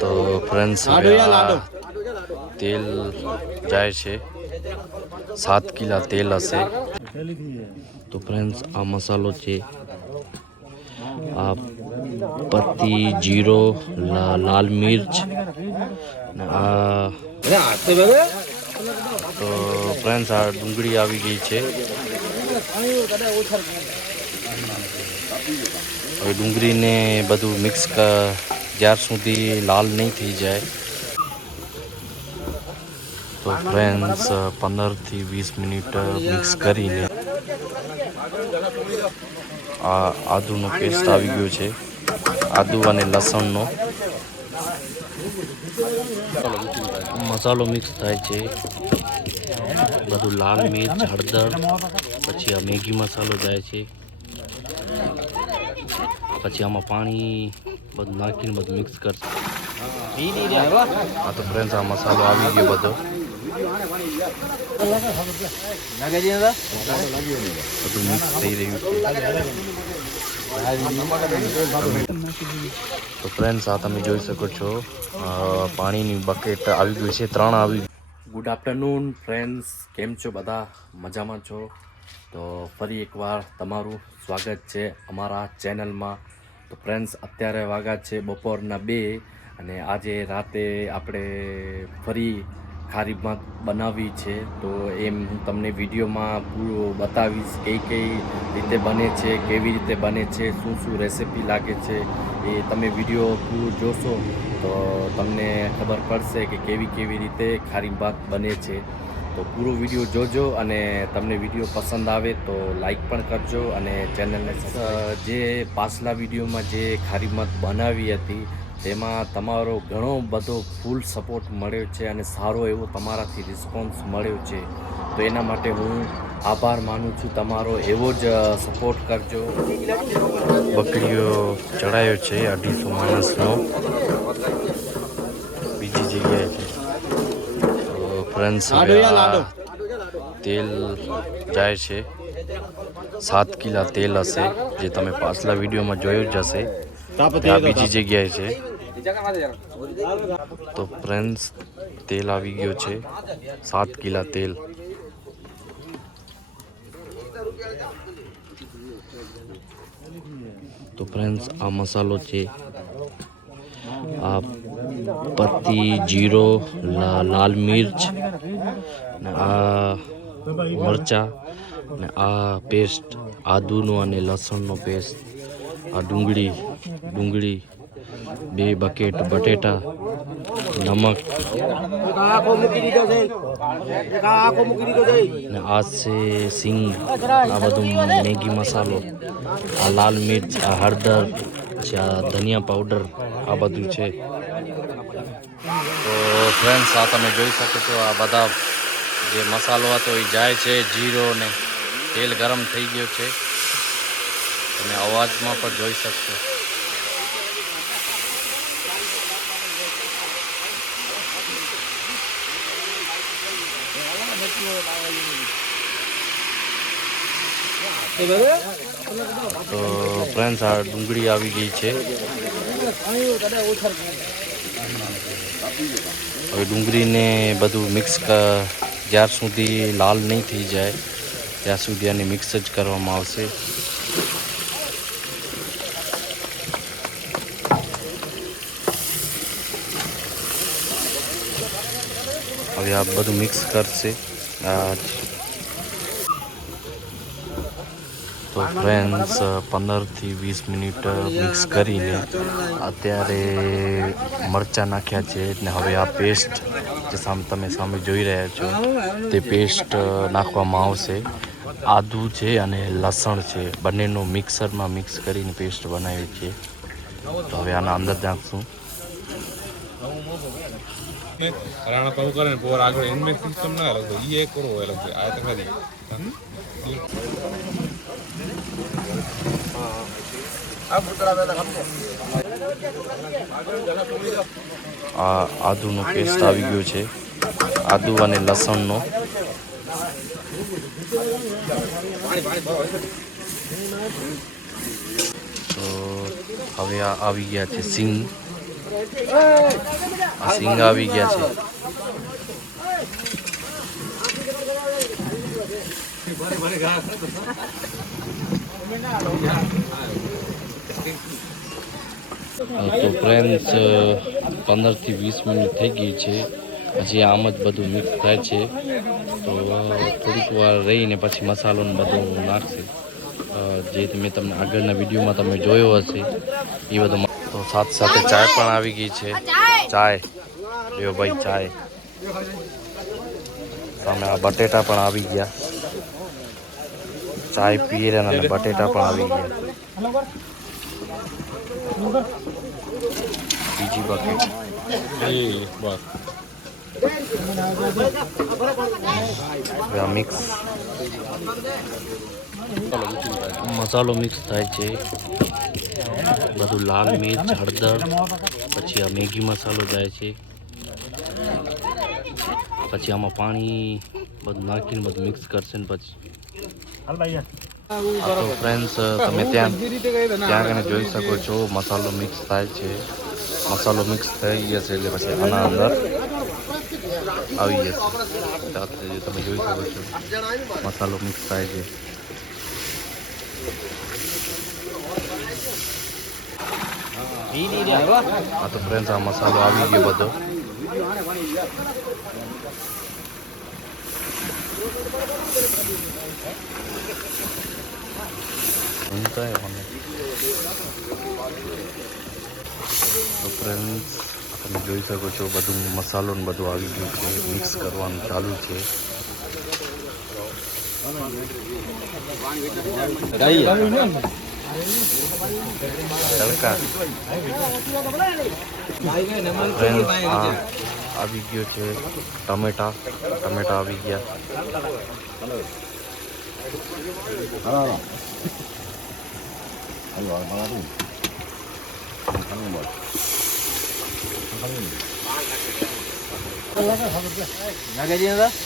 તો ફ્રેન્ડ્સ હવે આ તેલ જાય છે. સાત કિલા તેલ હશે. તો ફ્રેન્ડ્સ આ મસાલો છે. આ પત્તી જીરો લાલ મિર્ચ આ તો ફ્રેન્ડ્સ આ ડુંગળી આવી ગઈ છે. હવે ડુંગળીને બધું મિક્સ જ્યાર સુધી લાલ નહીં થઈ જાય. તો ફ્રેન્ડ્સ પંદરથી વીસ મિનિટ મિક્સ કરીને આ આદુનો પેસ્ટ આવી ગયો છે. આદુ અને લસણનો મસાલો મિક્સ થાય છે. બધું લાલ મિર્ચ, હળદર, પછી આ મેગી મસાલો જાય છે. પછી આમાં પાણી બધું નાખીને બધું મિક્સ કરશે. હા. તો ફ્રેન્ડ્સ આ મસાલો આવી ગયો બધો. બધું મિક્સ થઈ રહ્યું છે. તો ફ્રેન્ડ્સ આ તમે જોઈ શકો છો પાણીની બકેટ આવી ગયું છે ત્રણ આવી ગુડ આફ્ટરનૂન ફ્રેન્ડ્સ કેમ છો બધા? મજામાં છો? તો ફરી એકવાર તમારું સ્વાગત છે અમારા ચેનલમાં તો ફ્રેન્ડ્સ અત્યારે વાગ્યા છે બપોરના બે અને આજે રાતે આપણે ફરી ખારી ભાત બનાવી છે. તો એમ હું તમને વિડીયોમાં પૂરું બતાવીશ કઈ કઈ રીતે બને છે, કેવી રીતે બને છે, શું શું રેસિપી લાગે છે એ તમે વીડિયો પૂરું જોશો તો તમને ખબર પડશે કે કેવી કેવી રીતે ખારી ભાત બને છે. તો પૂરો વીડિયો જોજો અને તમને વીડિયો પસંદ આવે તો લાઈક પણ કરજો અને ચેનલને જે પાછલા વિડીયોમાં જે ખારી મત બનાવી હતી તેમાં તમારો ઘણો બધો ફૂલ સપોર્ટ મળ્યો છે અને સારો એવો તમારાથી રિસ્પોન્સ મળ્યો છે. તો એના માટે હું આભાર માનું છું. તમારો એવો જ સપોર્ટ કરજો. બકરીઓ ચડાયો છે અઢીસો માણસનો બીજી જગ્યાએ છે તો ફ્રેન્ડ્સ હવે આ તેલ જાય છે. સાત કિલા તેલ હશે જે તમે પાછલા વિડીયોમાં જોયું જ હશે. આ બીજી જગ્યાએ છે. તો ફ્રેન્ડ્સ તેલ આવી ગયો છે. સાત કિલા તેલ. તો ફ્રેન્ડ્સ આ મસાલો છે આ પત્તી જીરો લાલ મિર્ચ ને આ મરચા ને આ પેસ્ટ આદુનો અને લસણનો પેસ્ટ આ ડુંગળી ડુંગળી બે બકેટ બટેટા નમક ને આ છે સિંગ આ બધું મેગી મસાલો આ લાલ મિર્ચ આ હળદર છે આ ધનિયા પાવડર આ બધું છે. તો ફ્રેન્ડ્સ આ તમે જોઈ શકો છો, આ બધા જે મસાલો હતો એ જાય છે, જીરો ને તેલ ગરમ થઈ ગયો છે. તમે અવાજમાં પણ જોઈ શકશો. તો ફ્રેન્ડ્સ, આ ડુંગળી આવી ગઈ છે. હવે ડુંગળીને બધું મિક્સ જ્યાર સુધી લાલ નહીં થઈ જાય, ત્યાં સુધી આને મિક્સ જ કરવામાં આવશે. હવે આ બધું મિક્સ કરશે. આ તો ફ્રેન્ડ્સ પંદરથી વીસ મિનિટ મિક્સ કરીને અત્યારે મરચાં નાખ્યા છે ને હવે આ પેસ્ટ જે સામે, તમે સામે જોઈ રહ્યા છો, તે પેસ્ટ નાખવામાં આવશે. આદુ છે અને લસણ છે. બંનેનો મિક્સરમાં મિક્સ કરીને પેસ્ટ બનાવી છે તો હવે આના અંદર નાખશું રાણા પાઉ કરે ને પોર આગળ એનમેક સિસ્ટમ ના અલગ એક કરો અલગ આ તો ખરી આ આદુનો પેસ્ટ આવી ગયો છે. આદુ અને લસણનો. તો હવે આ આવી ગયા છે સિંગ. આ સિંગ આવી ગયા છે. તો ફ્રેન્ડ્સ પંદરથી વીસ મિનિટ થઈ ગઈ છે. પછી આમ જ બધું મિક્સ થાય છે. તો થોડીક વાર રહીને પછી મસાલો ને બધું નાખશે. જે મેં તમને આગળના વિડીયોમાં તમે જોયો હશે, એ બધું તો સાથે સાથે ચાય પણ આવી ગઈ છે. ચાય. જો ભાઈ, ચાય. સામે આ બટેટા પણ આવી ગયા. ચાય પીએ અને બટેટા પણ આવી ગયા. બીજી બકેટ મિક્સ મસાલો મિક્સ થાય છે. બધું લાલ મિર્ચ, હળદર, પછી આ મેગી મસાલો જાય છે. પછી આમાં પાણી, બધું નાખીને બધું મિક્સ કરશે ને પછી. તો ફ્રેન્ડ્સ તમે ત્યાં ત્યાં આગળ જોઈ શકો છો મસાલો મિક્સ થાય છે. મસાલો મિક્સ થઈ ગયો છે એટલે પછી આના અંદર આવી જશે. છે તમે જોઈ શકો છો મસાલો મિક્સ થાય છે. આ તો ફ્રેન્ડ્સ આ મસાલો આવી ગયો બધો. ઊંઘતા મને. તો ફ્રેન્ડ્સ તમે જોઈ શકો છો બધું મસાલો ને બધું આવી ગયું છે. મિક્સ કરવાનું ચાલુ છે. તડકા. આવી ગયો છે. ટમેટા ટમેટા આવી ગયા.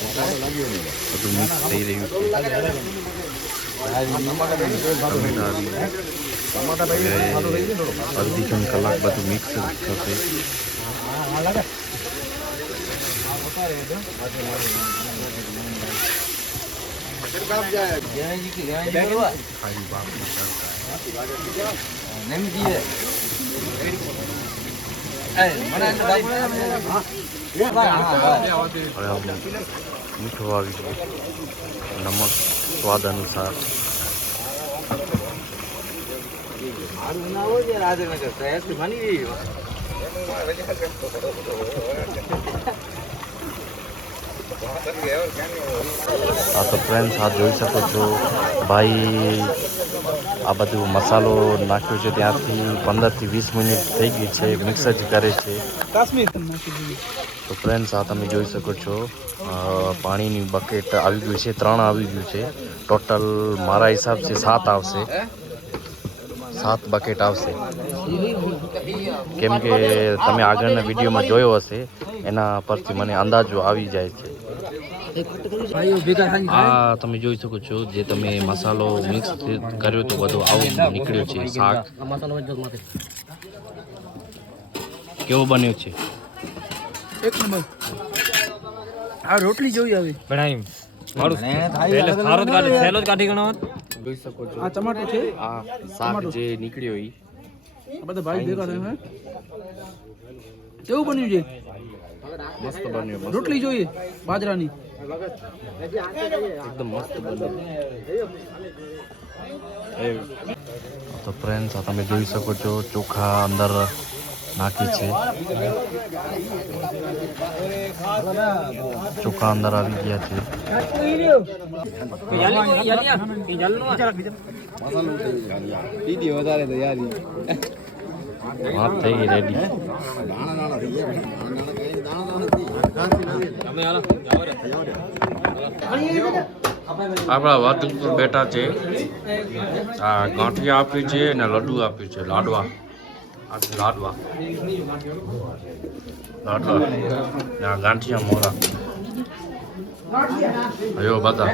બધું મિક્સ થઈ રહ્યું છે ટમેટા આવી ગયા. અડધી ત્રણ કલાક બધું મિક્સ થશે ખાલી બાપનું તડકા હવે આમાં મીઠું આવી ગયું નમક સ્વાદ અનુસાર આ તો ફ્રેન્ડ્સ આ જોઈ શકો છો. ભાઈ આ બધું મસાલો નાખ્યો છે ત્યાંથી પંદરથી વીસ મિનિટ થઈ ગઈ છે મિક્સ જ કરે છે. તો ફ્રેન્ડ્સ આ તમે જોઈ શકો છો. પાણીની બકેટ આવી ગયું છે ત્રણ આવી ગયું છે. ટોટલ મારા હિસાબથી સાત આવશે. સાત બકેટ આવશે. કેમ કે તમે આગળના વિડીયોમાં જોયો હશે એના પરથી મને અંદાજો આવી જાય છે. આ તમે જોઈ શકો છો જે તમે મસાલો મિક્સ કર્યો તો બધો આવું નીકળ્યો છે શાક. કેવો બન્યો છે? એક નંબર. આ રોટલી જોઈ આવી. બનાવી મારું પહેલે સારો જ કાઢી પહેલો જ કાઢી ગણો. જોઈ શકો છો. આ ટમાટો છે? આ શાક જે નીકળ્યો ઈ. બધા ભાઈ ભેગા થયા હે? કેવું બન્યું છે? મસ્ત બન્યું રોટલી જોઈએ બાજરાની. એકદમ મસ્ત બન્યું. તો ફ્રેન્ડ્સ આ તમે જોઈ શકો છો ચોખા અંદર નાખી છે. ચોખા અંદર આવી ગયા છે. વાત થઈ ગઈ રેડી આપણા વાત ઉપર બેઠા છે. આ ગાંઠિયા આપી છે અને લડ્ડુ આપ્યું છે. લાડવા. લાડવા. લાડવા. ને આ ગાંઠિયા મોરા. અયો બધા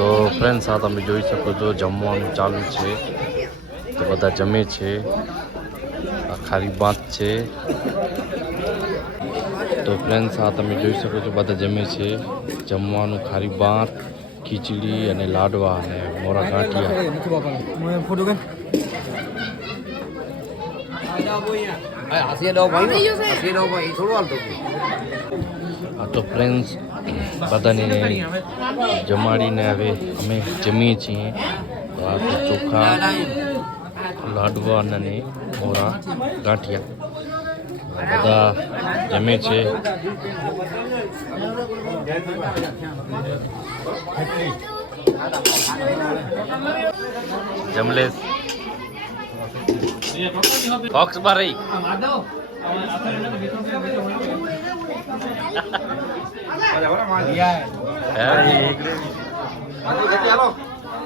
તો ફ્રેન્ડ આ તમે જોઈ શકો છો, જમવાનું ચાલુ છે. તો બધા જમે છે. આ ખારી ભાત છે. તો ફ્રેન્ડ્સ આ તમે જોઈ શકો છો, બધા જમે છે. જમવાનું ખારી ભાત, ખીચડી અને લાડવા અને મોરા ગાંઠિયા. તો ફ્રેન્ડ્સ બધાને જમાડીને હવે અમે જમીએ છીએ. ચોખા, લાડવા અને મોરા, ગાંઠિયા. બધા જમે છે. જમલેશ બોક્સમાં રહી હે?